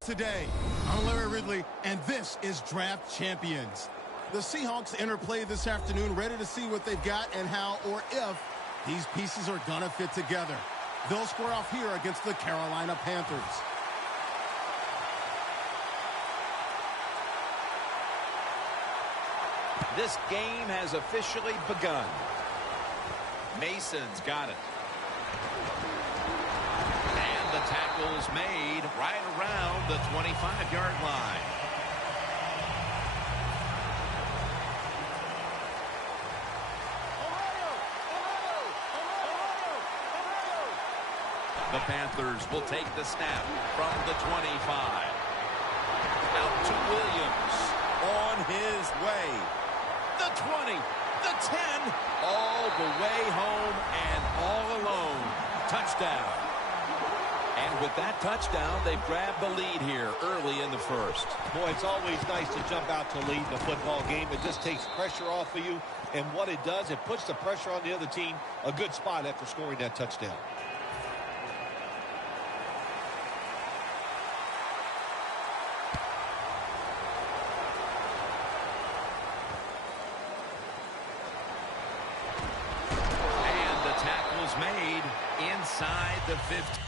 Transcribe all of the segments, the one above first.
Today, I'm Larry Ridley, and this is Draft Champions. The Seahawks enter play this afternoon, ready to see what they've got and how or if these pieces are going to fit together. They'll square off here against the Carolina Panthers. This game has officially begun. Mason's got it. And the tackle is made right around the 25-yard line. The Panthers will take the snap from the 25. Out to Williams. On his way. The 20. The 10. All the way home and all alone. Touchdown. And with that touchdown, they've grabbed the lead here early in the first. Boy, it's always nice to jump out to lead in a football game. It just takes pressure off of you. And what it does, it puts the pressure on the other team. A good spot after scoring that touchdown. Made inside the 50.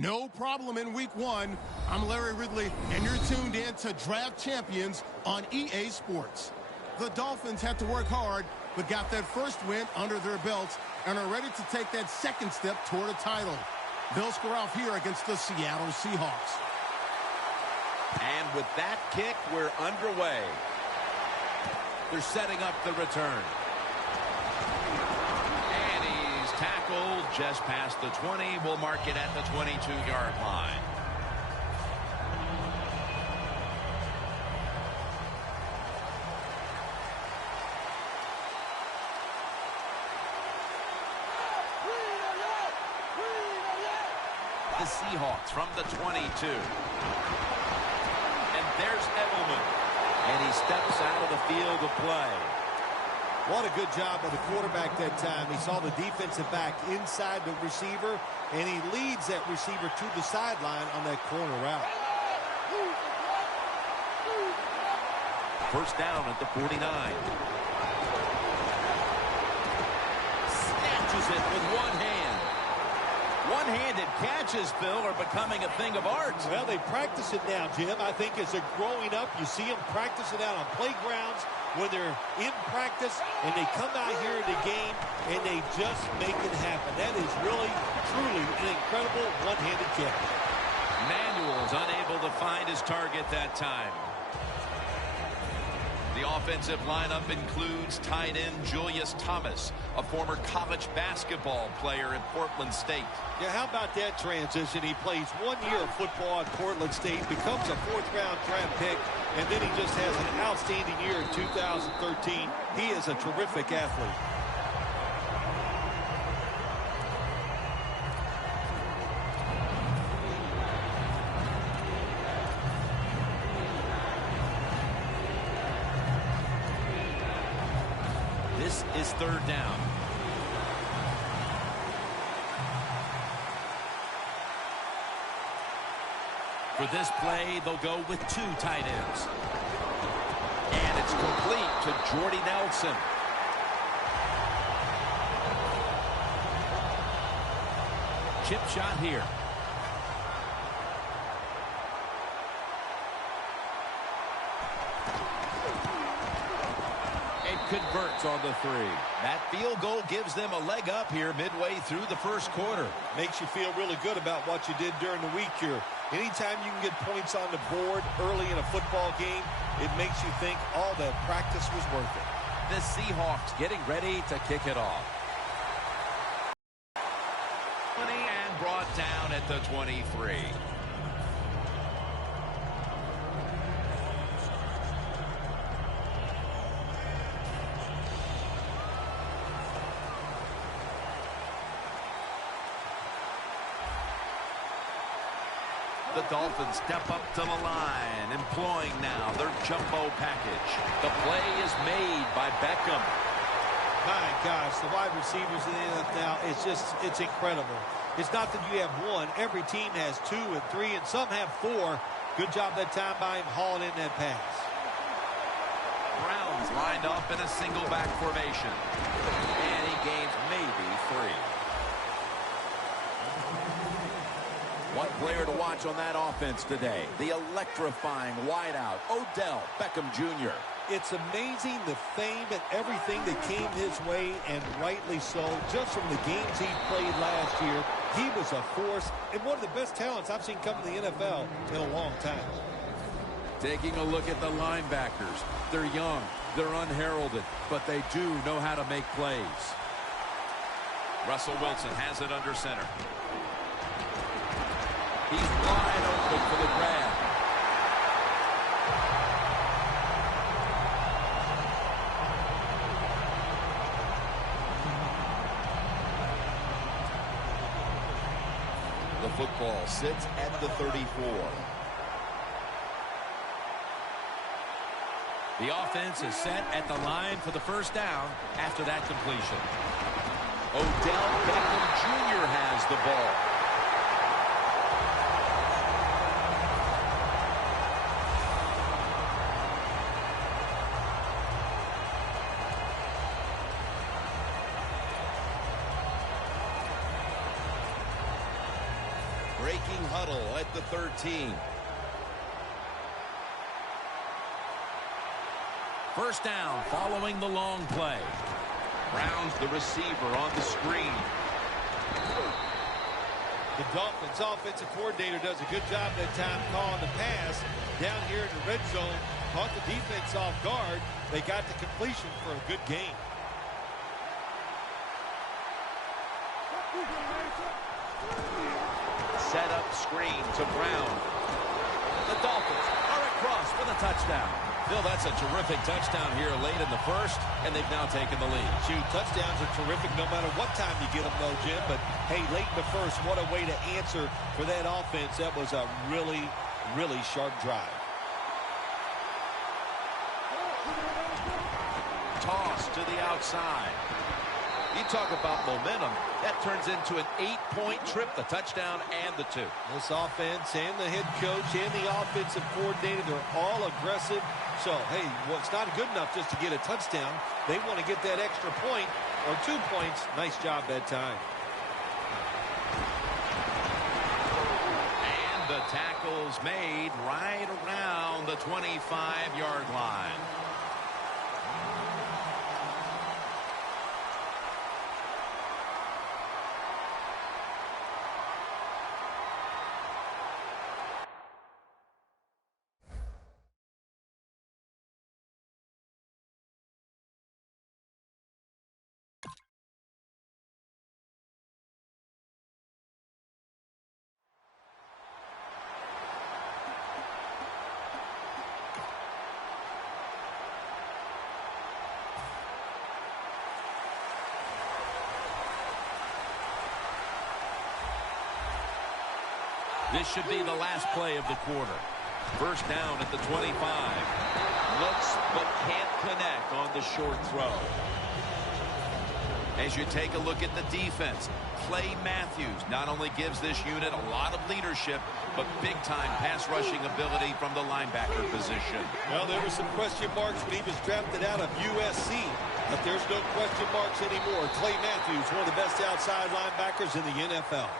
No problem in week one. I'm Larry Ridley, and you're tuned in to Draft Champions on EA Sports. The Dolphins had to work hard, but got that first win under their belts and are ready to take that second step toward a title. They'll score off here against the Seattle Seahawks. And with that kick, we're underway. They're setting up the return. And he's tackled just past the 20. We'll mark it at the 22-yard line. The Seahawks from the 22. And there's Edelman. And he steps out of the field of play. What a good job by the quarterback that time. He saw the defensive back inside the receiver, and he leads that receiver to the sideline on that corner route. First down at the 49. Snatches it with one hand. One-handed catches, Phil, are becoming a thing of art. Well, they practice it now, Jim. I think as they're growing up, you see them practice it out on playgrounds when they're in practice, and they come out here in the game, and they just make it happen. That is really, truly an incredible one-handed catch. Manuel's unable to find his target that time. The offensive lineup includes tight end Julius Thomas, a former college basketball player at Portland State. Yeah, how about that transition? He plays 1 year of football at Portland State, becomes a fourth-round draft pick, and then he just has an outstanding year in 2013. He is a terrific athlete. This is third down. For this play, they'll go with two tight ends. And it's complete to Jordy Nelson. Chip shot here. Converts on the 3. That field goal gives them a leg up here midway through the first quarter. Makes you feel really good about what you did during the week here. Anytime you can get points on the board early in a football game, it makes you think all that practice was worth it. The Seahawks getting ready to kick it off. And brought down at the 23. The Dolphins step up to the line, employing now their jumbo package. The play is made by Beckham. My gosh, the wide receivers in the NFL, it's incredible. It's not that you have one. Every team has 2 and 3, and some have 4. Good job that time by him hauling in that pass. Browns lined up in a single back formation. And he gains maybe 3. One player to watch on that offense today, the electrifying wideout, Odell Beckham Jr. It's amazing the fame and everything that came his way, and rightly so. Just from the games he played last year, he was a force and one of the best talents I've seen come to the NFL in a long time. Taking a look at the linebackers. They're young, they're unheralded, but they do know how to make plays. Russell Wilson has it under center. He's wide open for the grab. The football sits at the 34. The offense is set at the line for the first down after that completion. Odell Beckham Jr. has the ball. breaking huddle at the 13. First down following the long play. Brown's the receiver on the screen. The Dolphins offensive coordinator does a good job that time calling the pass down here in the red zone. Caught the defense off guard. They got the completion for a good gain. Set up screen to Brown. The Dolphins are across for the touchdown. Bill, that's a terrific touchdown here late in the first, and they've now taken the lead. Shoot, touchdowns are terrific no matter what time you get them, though, Jim. But, hey, late in the first, what a way to answer for that offense. That was a really, really sharp drive. Toss to the outside. You talk about momentum. That turns into an 8-point trip, the touchdown and the 2. This offense and the head coach and the offensive coordinator, they're all aggressive. So, hey, well, it's not good enough just to get a touchdown. They want to get that extra point or 2 points. Nice job that time. And the tackle's made right around the 25-yard line. This should be the last play of the quarter. First down at the 25. Looks but can't connect on the short throw. As you take a look at the defense, Clay Matthews not only gives this unit a lot of leadership, but big-time pass rushing ability from the linebacker position. Well, there were some question marks when he was drafted out of USC, but there's no question marks anymore. Clay Matthews, one of the best outside linebackers in the NFL.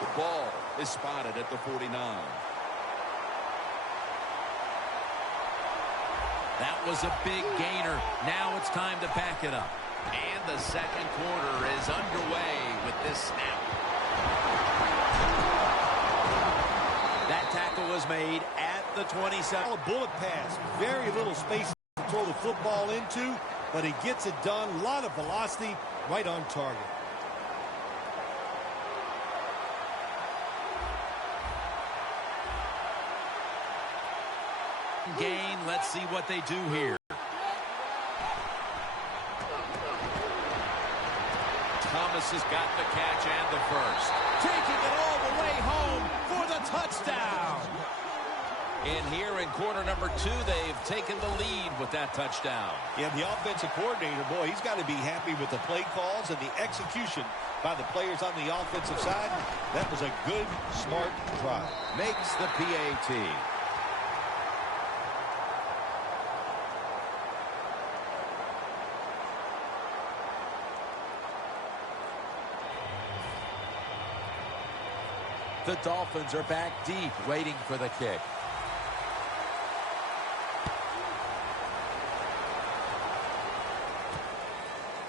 The ball is spotted at the 49. That was a big gainer. Now it's time to back it up. And the second quarter is underway with this snap. That tackle was made at the 27. A bullet pass. Very little space to throw the football into, but he gets it done. A lot of velocity, right on target. Gain. Let's see what they do here. Thomas has got the catch and the first. Taking it all the way home for the touchdown. And here in quarter number 2, they've taken the lead with that touchdown. Yeah, the offensive coordinator, boy, he's got to be happy with the play calls and the execution by the players on the offensive side. That was a good, smart drive. Makes the PAT. The Dolphins are back deep, waiting for the kick.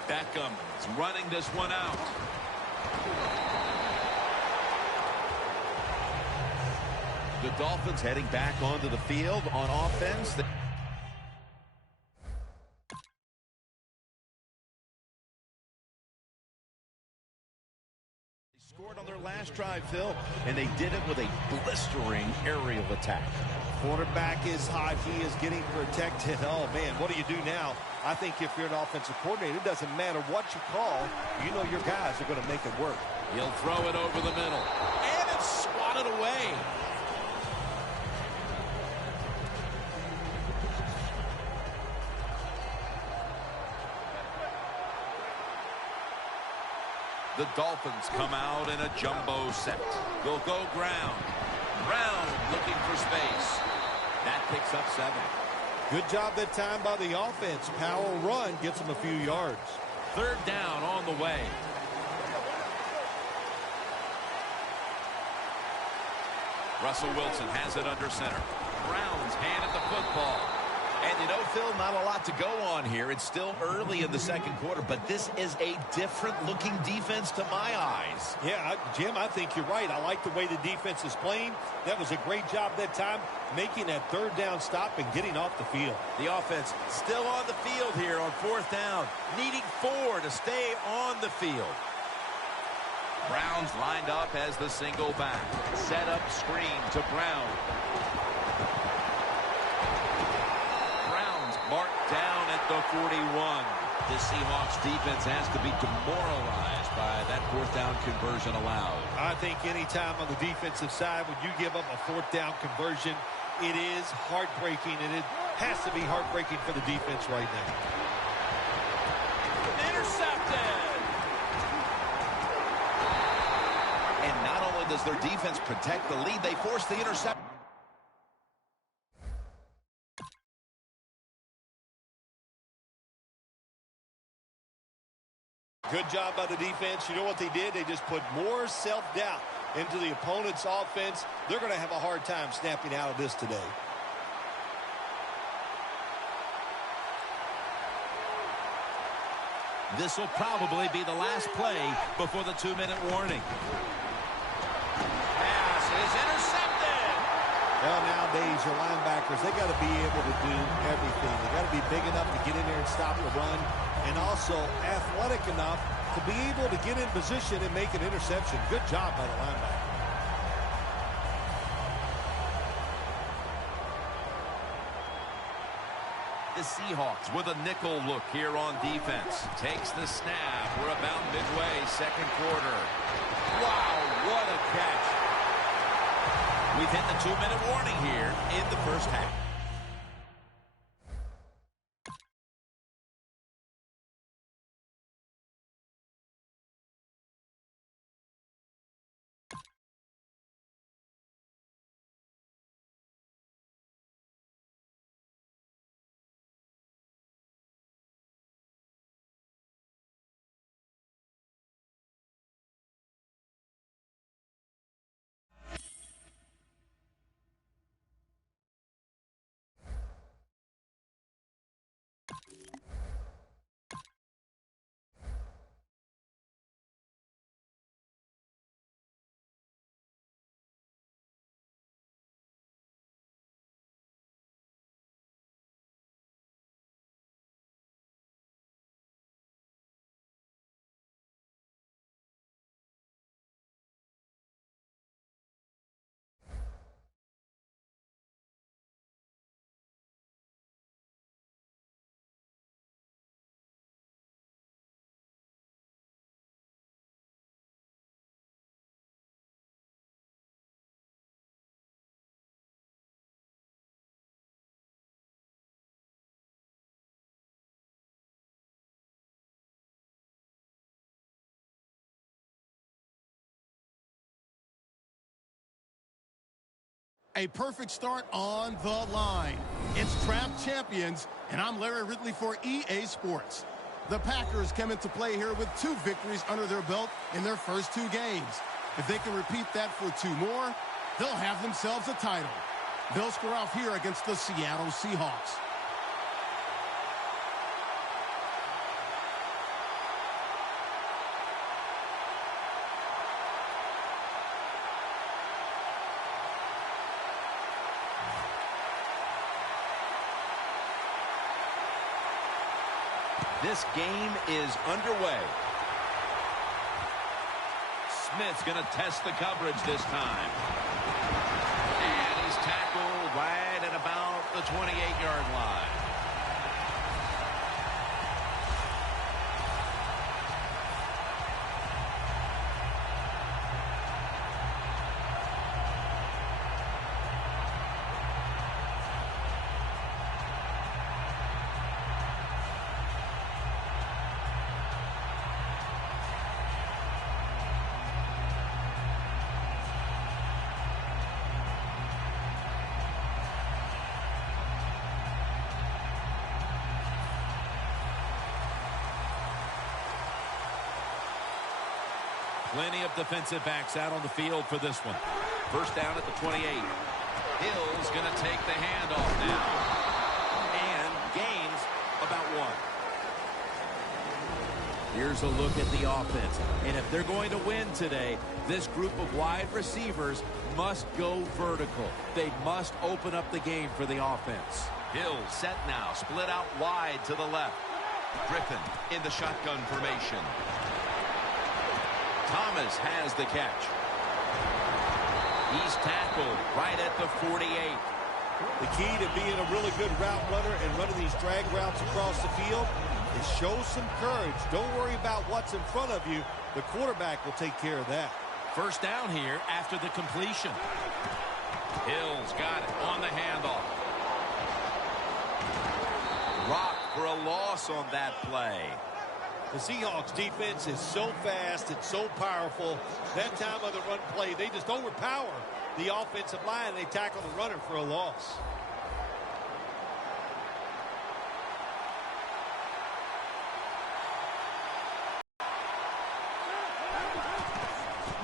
Beckham is running this one out. The Dolphins heading back onto the field on offense. Scored on their last drive, Phil, and they did it with a blistering aerial attack. Quarterback is hot. He is getting protected. Oh, man, what do you do now? I think if you're an offensive coordinator, it doesn't matter what you call. You know your guys are going to make it work. He'll throw it over the middle, and it's swatted away. The Dolphins come out in a jumbo set. They'll go ground. Brown looking for space. That picks up 7. Good job that time by the offense. Powell run gets him a few yards. Third down on the way. Russell Wilson has it under center. Browns hand it the football. And you know, Phil, not a lot to go on here. It's still early in the second quarter, but this is a different-looking defense to my eyes. Yeah, Jim, I think you're right. I like the way the defense is playing. That was a great job that time, making that third down stop and getting off the field. The offense still on the field here on fourth down, needing 4 to stay on the field. Browns lined up as the single back. Set up screen to Brown. Marked down at the 41. The Seahawks defense has to be demoralized by that fourth down conversion allowed. I think any time on the defensive side when you give up a fourth down conversion, it is heartbreaking, and it has to be heartbreaking for the defense right now. Intercepted. And not only does their defense protect the lead, they force the interception. Good job by the defense. You know what they did? They just put more self-doubt into the opponent's offense. They're going to have a hard time snapping out of this today. This will probably be the last play before the 2-minute warning. Pass is intercepted. Well, nowadays, your linebackers, they got to be able to do everything. They got to be big enough to get in there and stop the run, and also athletic enough to be able to get in position and make an interception. Good job by the linebacker. The Seahawks with a nickel look here on defense. Takes the snap. We're about midway, second quarter. Wow, what a catch. We've hit the 2-minute warning here in the first half. A perfect start on the line. It's Draft Champions, and I'm Larry Ridley for EA Sports. The Packers come into play here with 2 victories under their belt in their first 2 games. If they can repeat that for 2 more, they'll have themselves a title. They'll square off here against the Seattle Seahawks. This game is underway. Smith's going to test the coverage this time. And he's tackled right at about the 28-yard line. Plenty of defensive backs out on the field for this one. First down at the 28. Hill's going to take the handoff now. And gains about 1. Here's a look at the offense. And if they're going to win today, this group of wide receivers must go vertical. They must open up the game for the offense. Hill set now, split out wide to the left. Griffin in the shotgun formation. Thomas has the catch. He's tackled right at the 48. The key to being a really good route runner and running these drag routes across the field is show some courage. Don't worry about what's in front of you. The quarterback will take care of that. First down here after the completion. Hill's got it on the handoff. Rock for a loss on that play. The Seahawks defense is so fast and so powerful. That time of the run play, they just overpower the offensive line. And they tackle the runner for a loss.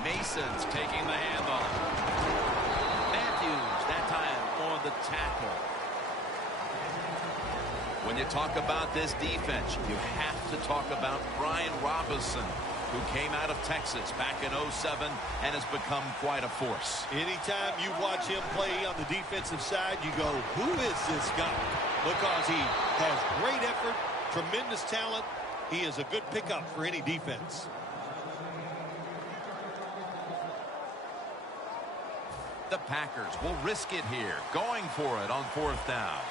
Mason's taking the handoff. Matthews, that time on the tackle. When you talk about this defense, you have to talk about Brian Robinson, who came out of Texas back in 07 and has become quite a force. Anytime you watch him play on the defensive side, you go, who is this guy? Because he has great effort, tremendous talent. He is a good pickup for any defense. The Packers will risk it here, going for it on 4th down.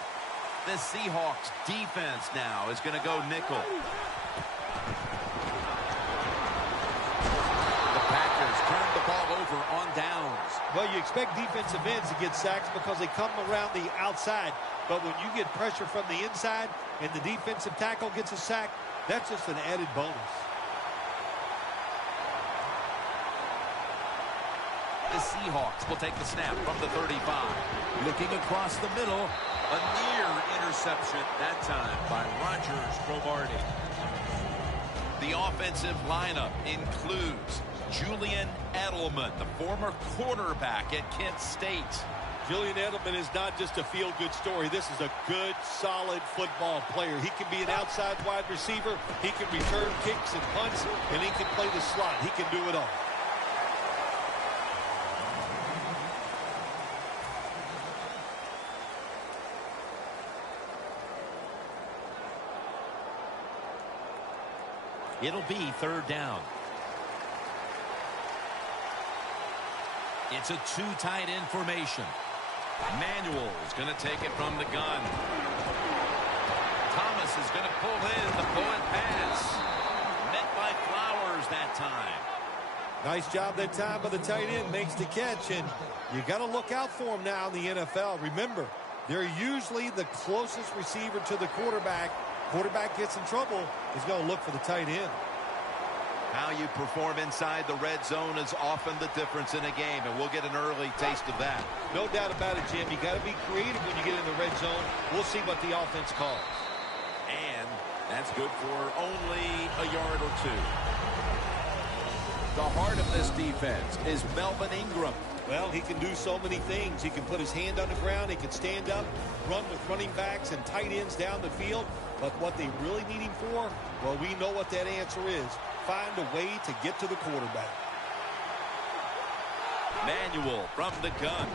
The Seahawks defense now is going to go nickel. The Packers turn the ball over on downs. Well, you expect defensive ends to get sacks because they come around the outside. But when you get pressure from the inside and the defensive tackle gets a sack, that's just an added bonus. The Seahawks will take the snap from the 35. Looking across the middle. A near interception that time by Rogers Cromartie. The offensive lineup includes Julian Edelman, the former quarterback at Kent State. Julian Edelman is not just a feel-good story. This is a good, solid football player. He can be an outside wide receiver. He can return kicks and punts, and he can play the slot. He can do it all. It'll be 3rd down. It's a 2 tight end formation. Manuel's going to take it from the gun. Thomas is going to pull in the pull-in pass. Met by Flowers that time. Nice job that time by the tight end. Makes the catch, and you got to look out for him now in the NFL. Remember, they're usually the closest receiver to the quarterback. Quarterback gets in trouble, he's going to look for the tight end. How you perform inside the red zone is often the difference in a game, and we'll get an early taste of that. No doubt about it, Jim. You got to be creative when you get in the red zone. We'll see what the offense calls. And that's good for only a yard or 2. The heart of this defense is Melvin Ingram. Well, he can do so many things. He can put his hand on the ground. He can stand up, run with running backs and tight ends down the field. But what they really need him for, well, we know what that answer is. Find a way to get to the quarterback. Manuel from the gun.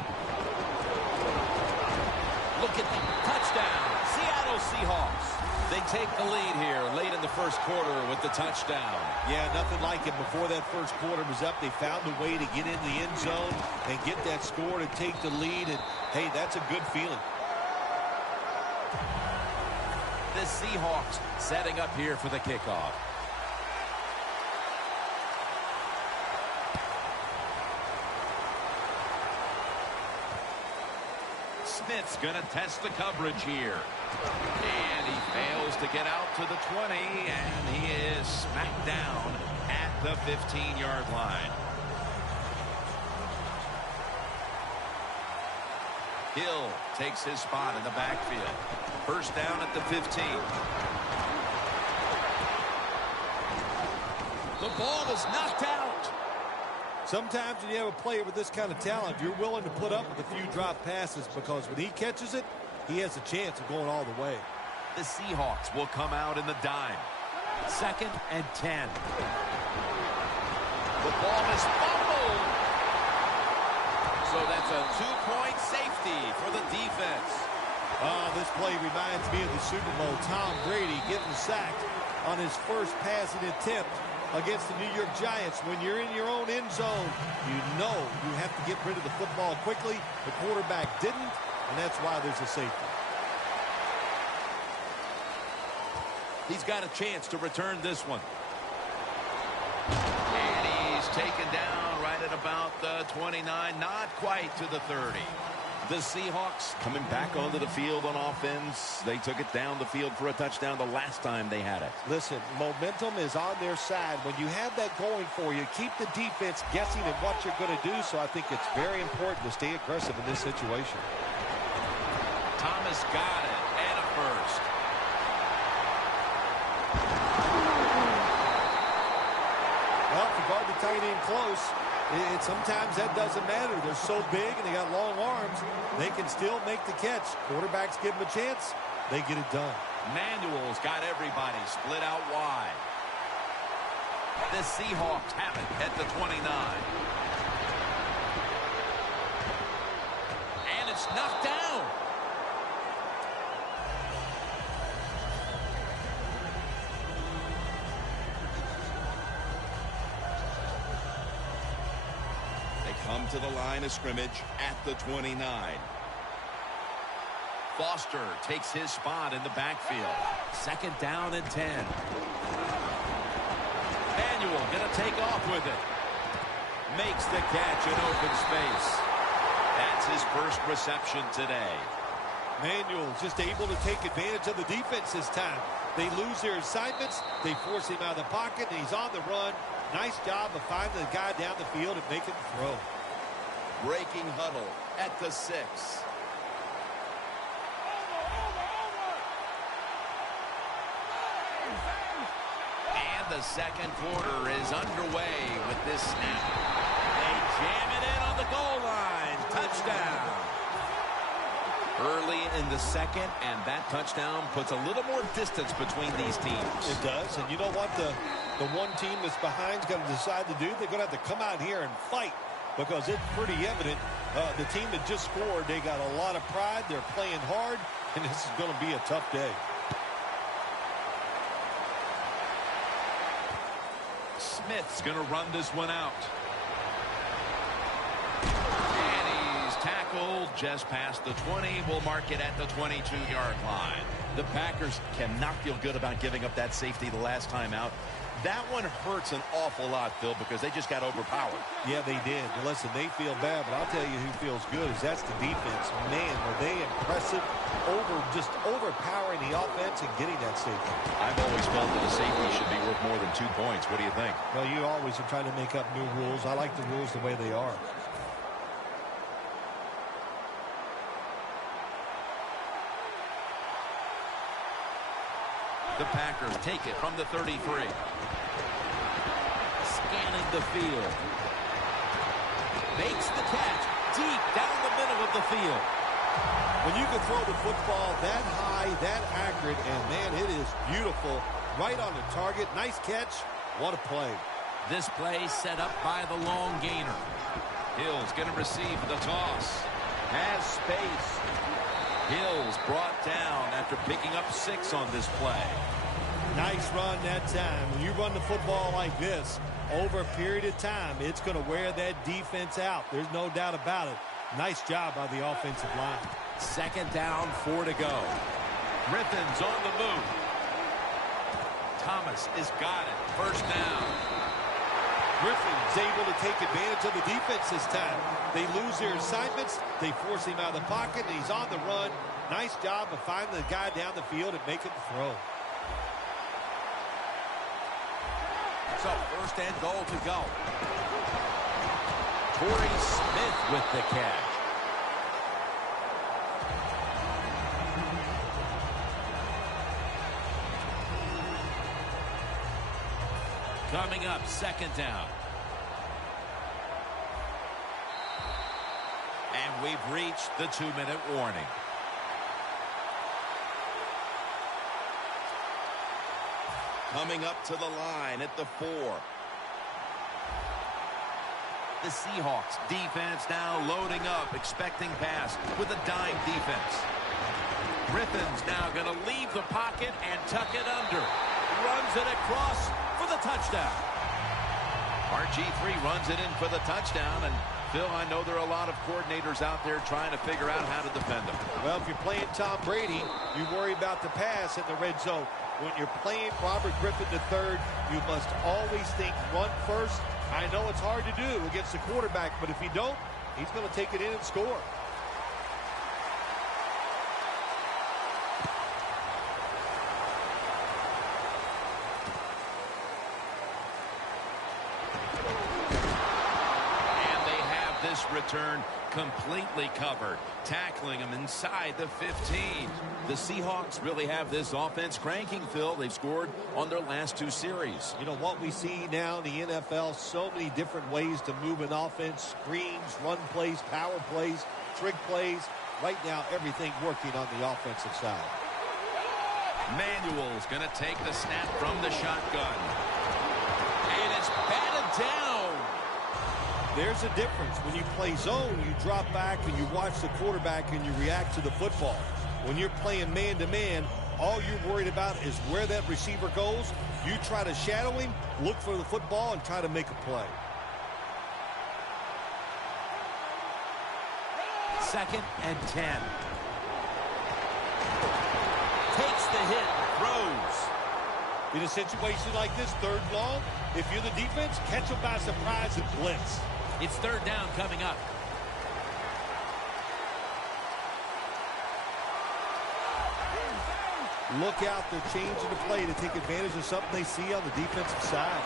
Look at the touchdown. Seattle Seahawks. They take the lead here late in the first quarter with the touchdown. Yeah, nothing like it. Before that first quarter was up, they found a way to get in the end zone and get that score to take the lead. And, hey, that's a good feeling. The Seahawks setting up here for the kickoff. Smith's going to test the coverage here. And he fails to get out to the 20, and he is smacked down at the 15-yard line. Hill takes his spot in the backfield. First down at the 15. The ball is knocked out. Sometimes when you have a player with this kind of talent, you're willing to put up with a few drop passes because when he catches it, he has a chance of going all the way. The Seahawks will come out in the dime. 2nd and 10. The ball is fumbled. So that's a 2-point safety for the defense. This play reminds me of the Super Bowl. Tom Brady getting sacked on his first passing attempt against the New York Giants. When you're in your own end zone, you know you have to get rid of the football quickly. The quarterback didn't, and that's why there's a safety. He's got a chance to return this one. And he's taken down right at about the 29, not quite to the 30. The Seahawks coming back onto the field on offense. They took it down the field for a touchdown the last time they had it. Listen, momentum is on their side. When you have that going for you, keep the defense guessing at what you're going to do. So I think it's very important to stay aggressive in this situation. Thomas got it, and a first. Well, if you guard the tight end close, sometimes that doesn't matter. They're so big and they got long arms, they can still make the catch. Quarterbacks give them a chance, they get it done. Manuel's got everybody split out wide. The Seahawks have it at the 29. And it's knocked down. Come to the line of scrimmage at the 29. Foster takes his spot in the backfield. 2nd down and 10. Manuel going to take off with it. Makes the catch in open space. That's his first reception today. Manuel just able to take advantage of the defense this time. They lose their assignments. They force him out of the pocket, and he's on the run. Nice job of finding the guy down the field and making the throw. Breaking huddle at the 6. And the second quarter is underway with this snap. They jam it in on the goal line. Touchdown. Early in the second, and that touchdown puts a little more distance between these teams. It does, and you know what the one team that's behind is going to decide to do? They're going to have to come out here and fight because it's pretty evident the team that just scored, they got a lot of pride. They're playing hard, and this is going to be a tough day. Smith's going to run this one out. And he's tackled just past the 20. We'll mark it at the 22-yard line. The Packers cannot feel good about giving up that safety the last time out. That one hurts an awful lot, Phil, because they just got overpowered. Yeah, they did. Listen, they feel bad, but I'll tell you who feels good is that's the defense. Man, were they impressive, just overpowering the offense and getting that safety. I've always felt that a safety should be worth more than 2 points. What do you think? Well, you always are trying to make up new rules. I like the rules the way they are. The Packers take it from the 33. Scanning the field. Makes the catch deep down the middle of the field. When you can throw the football that high, that accurate, and man, it is beautiful. Right on the target. Nice catch. What a play. This play set up by the long gainer. Hill's going to receive the toss. Has space. Hill's brought down after picking up 6 on this play. Nice run that time. When you run the football like this, over a period of time, it's going to wear that defense out. There's no doubt about it. Nice job by the offensive line. 2nd down, 4 to go. Griffin's on the move. Thomas has got it. 1st down. Griffin's able to take advantage of the defense this time. They lose their assignments. They force him out of the pocket, and he's on the run. Nice job of finding the guy down the field and making the throw. So 1st and goal to go. Torrey Smith with the catch. Coming up, 2nd down. we've reached the 2-minute warning. Coming up to the line at the 4. The Seahawks defense now loading up, expecting pass with a dime defense. Griffin's now going to leave the pocket and tuck it under. Runs it across for the touchdown. RG3 runs it in for the touchdown. And Phil, I know there are a lot of coordinators out there trying to figure out how to defend him. Well, if you're playing Tom Brady, you worry about the pass in the red zone. When you're playing Robert Griffin III, you must always think run first. I know it's hard to do against the quarterback, but if you don't, he's going to take it in and score. Return completely covered, tackling him inside the 15. The Seahawks really have this offense cranking, Phil. They've scored on their last 2 series. You know what we see now in the NFL, so many different ways to move an offense, screens, run plays, power plays, trick plays. Right now, everything working on the offensive side. Manuel's going to take the snap from the shotgun. And it's batted down. There's a difference. When you play zone, you drop back and you watch the quarterback and you react to the football. When you're playing man-to-man, all you're worried about is where that receiver goes. You try to shadow him, look for the football, and try to make a play. 2nd and 10. Takes the hit, throws. In a situation like this, 3rd and long, if you're the defense, catch them by surprise and blitz. It's 3rd down coming up. Look out, they're changing the play to take advantage of something they see on the defensive side.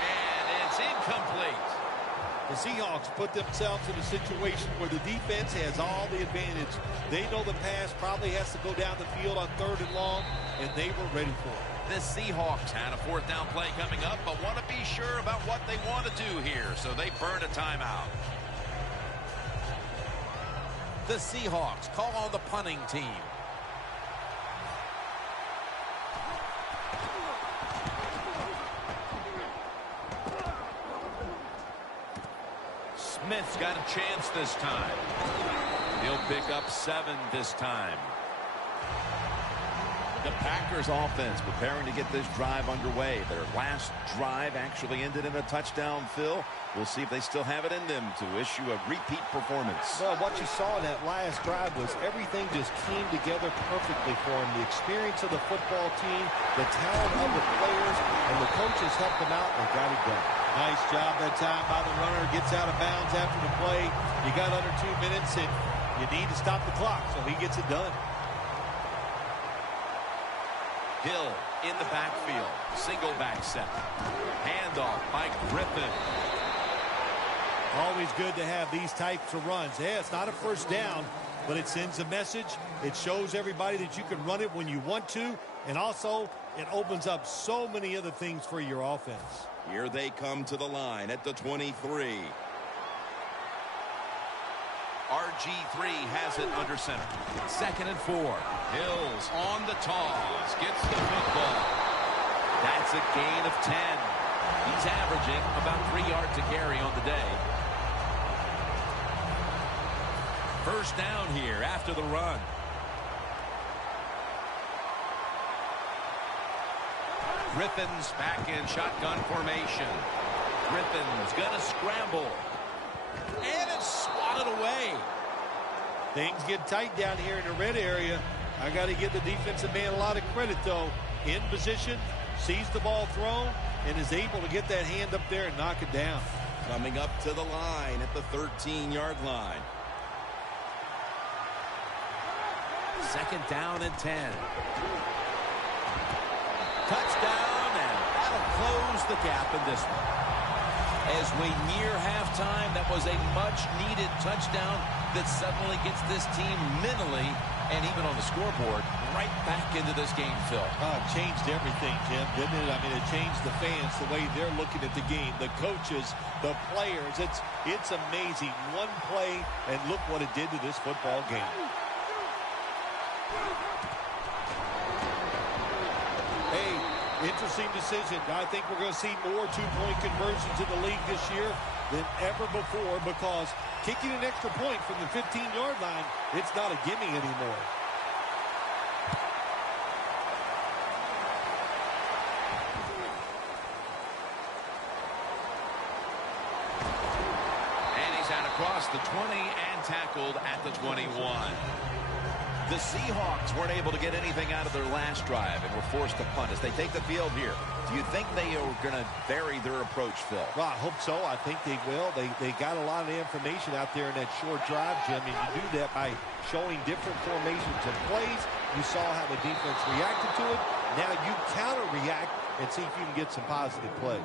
And it's incomplete. The Seahawks put themselves in a situation where the defense has all the advantage. They know the pass probably has to go down the field on 3rd and long, and they were ready for it. The Seahawks had a 4th down play coming up, but want to be sure about what they want to do here, so they burn a timeout. The Seahawks call on the punting team. Smith's got a chance this time. He'll pick up 7 this time. The Packers offense preparing to get this drive underway. Their last drive actually ended in a touchdown, Phil. We'll see if they still have it in them to issue a repeat performance. Well, what you saw in that last drive was everything just came together perfectly for them. The experience of the football team, the talent of the players, and the coaches helped them out and got it done. Nice job that time by the runner. Gets out of bounds after the play. You got under 2 minutes, and you need to stop the clock, so he gets it done. Hill in the backfield. Single back set. Handoff by Griffin. Always good to have these types of runs. Yeah, it's not a 1st down, but it sends a message. It shows everybody that you can run it when you want to, and also it opens up so many other things for your offense. Here they come to the line at the 23. RG3 has it under center. 2nd and 4. Hills on the toss. Gets the football. That's a gain of 10. He's averaging about 3 yards a carry on the day. 1st down here after the run. Griffin's back in shotgun formation. Griffin's gonna scramble. And it's swatted away. Things get tight down here in the red area. I got to give the defensive man a lot of credit, though. In position, sees the ball thrown, and is able to get that hand up there and knock it down. Coming up to the line at the 13-yard line. 2nd down and 10. Touchdown, and that'll close the gap in this one. As we near halftime, that was a much-needed touchdown that suddenly gets this team mentally And even on the scoreboard, right back into this game, Phil. Changed everything, Jim, didn't it? I mean, it changed the fans, the way they're looking at the game, the coaches, the players. It's amazing. One play, and look what it did to this football game. Hey, interesting decision. I think we're going to see more two-point conversions in the league this year than ever before, because kicking an extra point from the 15-yard line, it's not a gimme anymore. And he's out across the 20 and tackled at the 21. The Seahawks weren't able to get anything out of their last drive and were forced to punt as they take the field here. Do you think they are going to vary their approach, Phil? Well, I hope so. I think they will. They got a lot of information out there in that short drive, Jim, and you do that by showing different formations and plays. You saw how the defense reacted to it. Now you counter-react and see if you can get some positive plays.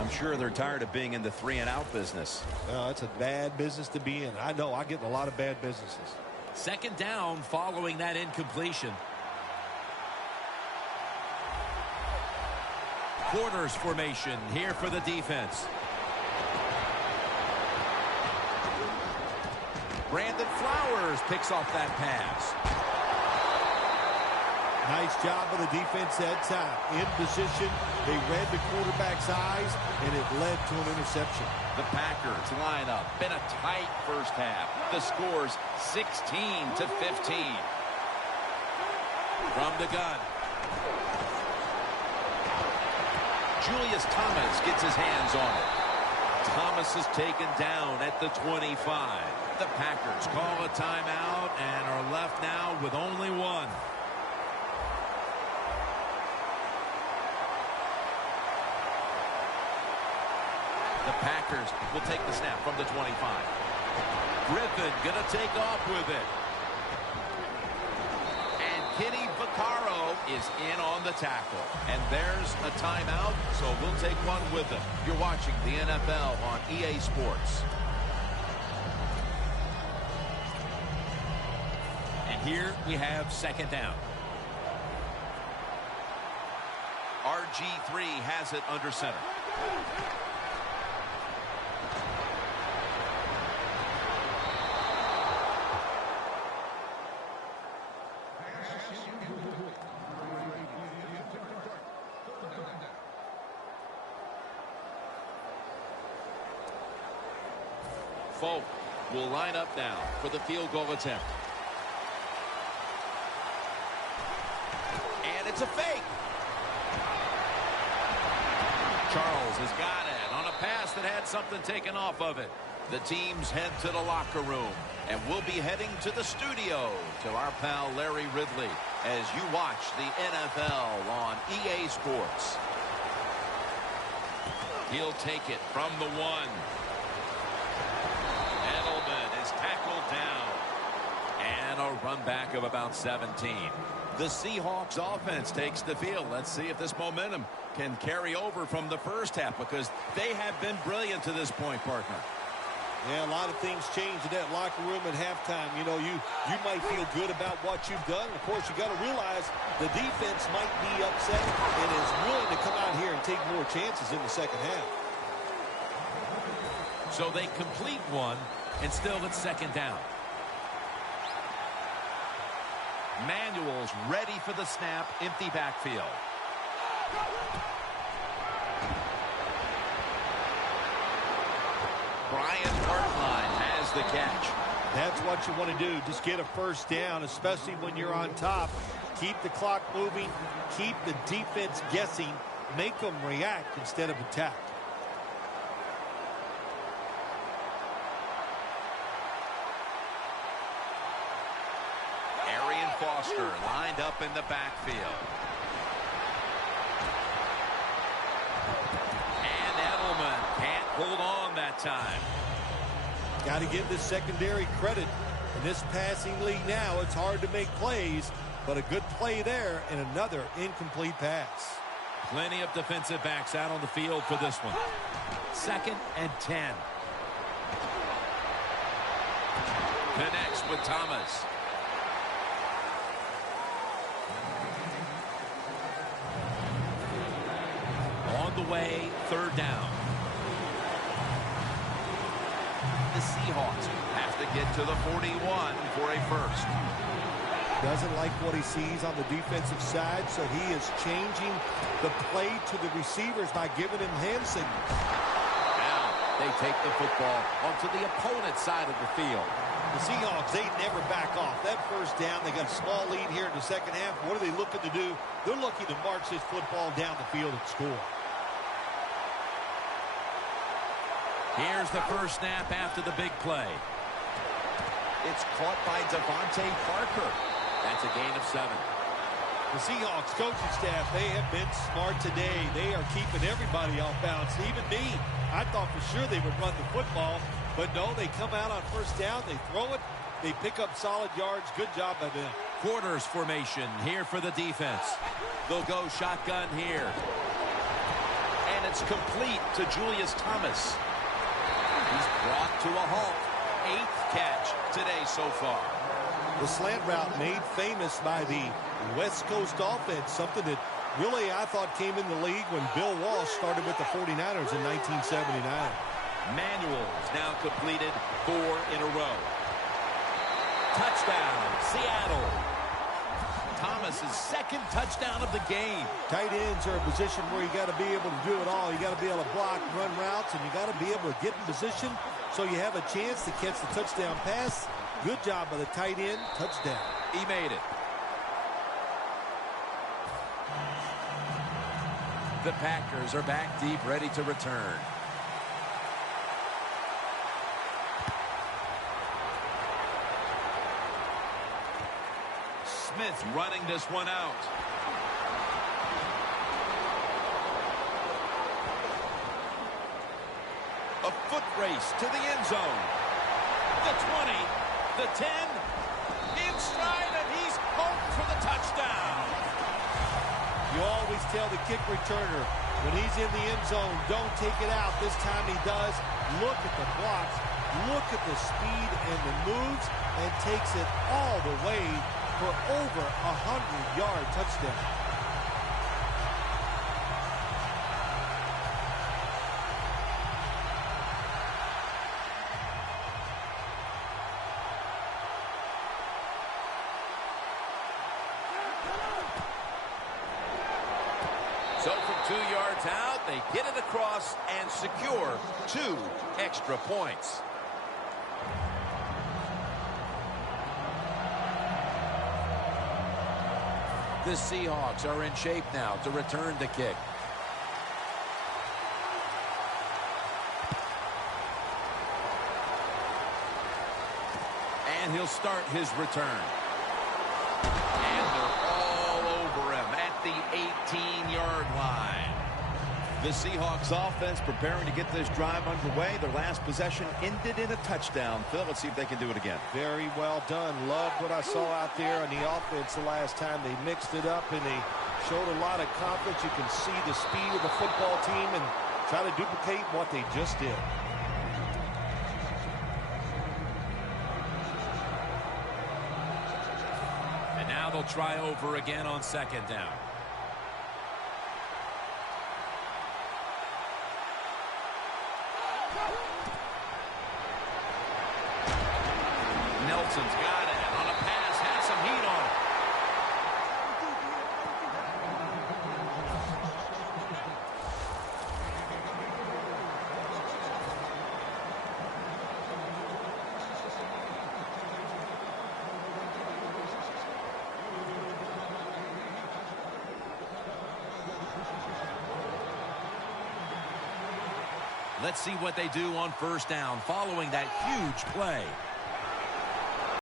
I'm sure they're tired of being in the 3-and-out business. It's a bad business to be in. I know. I get in a lot of bad businesses. Second down following that incompletion. Quarters formation here for the defense. Brandon Flowers picks off that pass. Nice job of the defense that time. In position, they read the quarterback's eyes, and it led to an interception. The Packers line up in a tight first half. The score's 16-15. From the gun. Julius Thomas gets his hands on it. Thomas is taken down at the 25. The Packers call a timeout and are left now with only one. The Packers will take the snap from the 25. Griffin going to take off with it. And Kenny Vaccaro is in on the tackle. And there's a timeout, so we'll take one with them. You're watching the NFL on EA Sports. And here we have second down. RG3 has it under center. Folk will line up now for the field goal attempt. And it's a fake. Charles has got it on a pass that had something taken off of it. The teams head to the locker room, and we'll be heading to the studio to our pal Larry Ridley as you watch the NFL on EA Sports. He'll take it from the 1. Is tackled down. And a run back of about 17. The Seahawks offense takes the field. Let's see if this momentum can carry over from the first half, because they have been brilliant to this point, partner. Yeah, a lot of things changed in that locker room at halftime. You know, you might feel good about what you've done. Of course, you got to realize the defense might be upset and is willing to come out here and take more chances in the second half. So they complete one, and still it's second down. Manuel's ready for the snap. Empty backfield. Brian Hartline has the catch. That's what you want to do. Just get a first down, especially when you're on top. Keep the clock moving. Keep the defense guessing. Make them react instead of attack. Foster lined up in the backfield. And Edelman can't hold on that time. Got to give this secondary credit. In this passing league now, it's hard to make plays, but a good play there and another incomplete pass. Plenty of defensive backs out on the field for this one. 2nd and 10. Connects with Thomas. the way, third down. The Seahawks have to get to the 41 for a first. Doesn't like what he sees on the defensive side, so he is changing the play to the receivers by giving him hand signals. Now they take the football onto the opponent's side of the field. The Seahawks, they never back off. That first down, they got a small lead here in the second half. What are they looking to do? They're looking to march this football down the field and score. Here's the first snap after the big play. It's caught by Devontae Parker. That's a gain of 7. The Seahawks coaching staff, they have been smart today. They are keeping everybody off balance, even me. I thought for sure they would run the football, but no, they come out on first down, they throw it, they pick up solid yards. Good job by them. Quarters formation here for the defense. They'll go shotgun here. And it's complete to Julius Thomas. He's brought to a halt. 8th catch today so far. The slant route made famous by the West Coast offense, something that really I thought came in the league when Bill Walsh started with the 49ers in 1979. Manuals now completed 4 in a row. Touchdown, Seattle. Thomas's second touchdown of the game. Tight ends are a position where you got to be able to do it all. You got to be able to block, run routes, and you got to be able to get in position so you have a chance to catch the touchdown pass. Good job by the tight end. Touchdown. He made it. The Packers are back deep, ready to return. Smith running this one out. A foot race to the end zone. The 20, the 10, in stride, and he's home for the touchdown. You always tell the kick returner when he's in the end zone, don't take it out. This time he does. Look at the blocks. Look at the speed and the moves, and takes it all the way for over 100-yard touchdown. So from 2 yards out, they get it across and secure 2 extra points. The Seahawks are in shape now to return the kick. And he'll start his return. And they're all over him at the 18-yard line. The Seahawks offense preparing to get this drive underway. Their last possession ended in a touchdown. Phil, let's see if they can do it again. Very well done. Loved what I saw out there on the offense the last time. They mixed it up, and they showed a lot of confidence. You can see the speed of the football team and try to duplicate what they just did. And now they'll try over again on second down. Nelson's got it on a pass, has some heat on it. Let's see what they do on first down following that huge play.